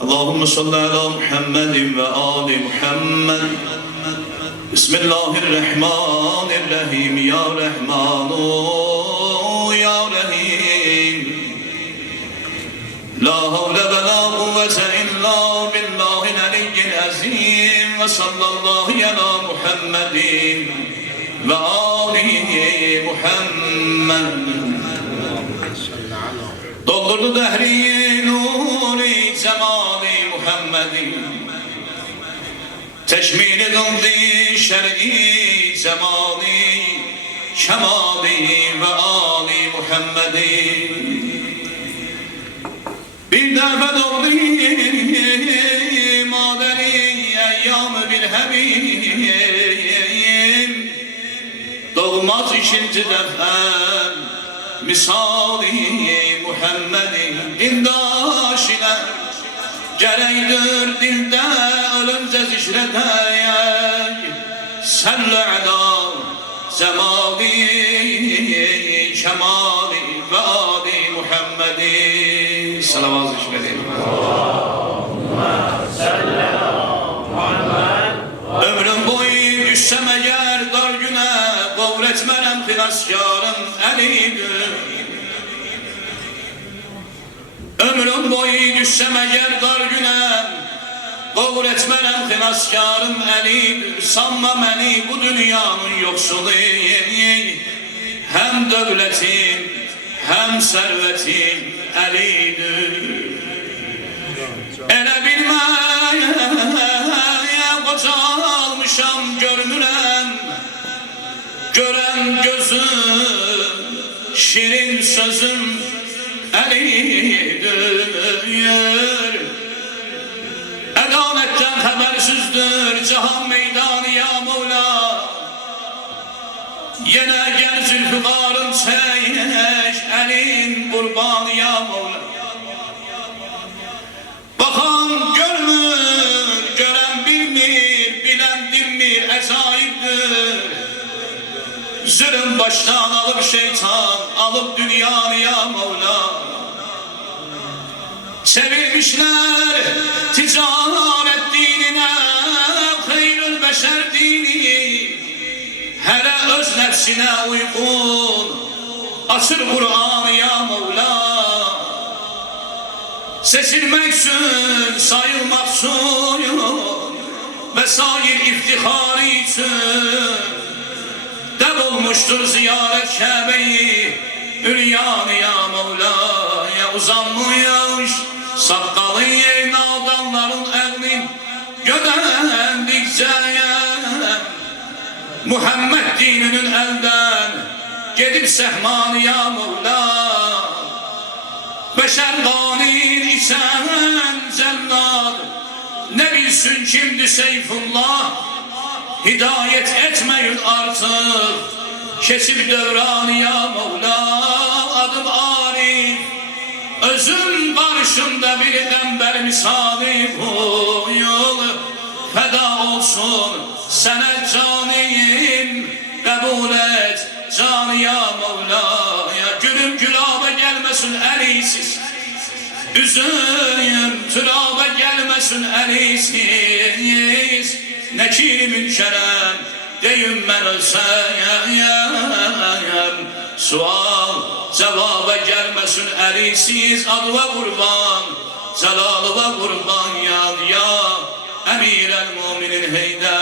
Allahümme salli ala Muhammedin ve ali Muhammed. Bismillahirrahmanirrahim. Ya Rahmanu ya Rahim. La havle ve la kuvvete illa billahil aliyyil azim. Ve sallallahu ala Muhammedin ve alihi Muhammed. Doldurdu dehri nuri cemali Muhammedin, teşmini kıldı şer'i cemali, kemali ve ali Muhammedin. Bir defa doldu madeni eyyam-ı bilhemim, doğmaz ikinci defa misali Muhammedin. Dindaşine gerektir dilde ölümce zikredeyek, salli ala zemali kemali ve ali Muhammedin. Salavat zikredin. Ömrüm boyu düşsem eğer dar güne, kavretmerem pınaskarım elidir. Ömrüm boyu düşsem eğer dar güne, kavretmerem pınaskarım elidir. Sanma beni bu dünyanın yoksulu, hem devletin hem servetin elidir. Ele bilmeye kocalmışam görünürem, gören gözüm şirin sözüm elidir. Edaletten habersizdir cihan meydanı ya Mevla. Yine gel zülfükarım çek elin kurbanı ya Mevla. Bakan görmür, gören bilmir, bilen dinmir, ecayiptir. Zulüm baştan alıp şeytan, alıp dünyanı ya Mevla. Çevirmişler ticaret dinine, hayrül beşer dini. Hele öz nefsine uygun, açır Kur'an'ı ya Mevla. Seçilmeksin, sayılmaksın, vesair iftihar için. Dev olmuştur ziyaret Kabe'yi, üryanı ya Mevla'ya uzanmış. Sakkalı nadanların eğlin gödendikçe, Muhammed dininin elden gidip sehmanı ya Mevla. Beşer ganir isen cennat, ne bilsin kimdi Seyfullah. Hidayet etmeyin artık, kesip devranı ya Mevla. Adım Arif, özüm karşımda bir dember misali. Bu yol feda olsun sana canım, kabul et canı ya Mevla. Ya gülüm gülaba gelmesin elisiz, üzüm türaba gelmesin elisiz. Nekir münkerem deyim ben ölsem, sual cevaba gelmesin elisiz. Adıva kurban, celalıva kurban ya Emir el Muminin Heydar.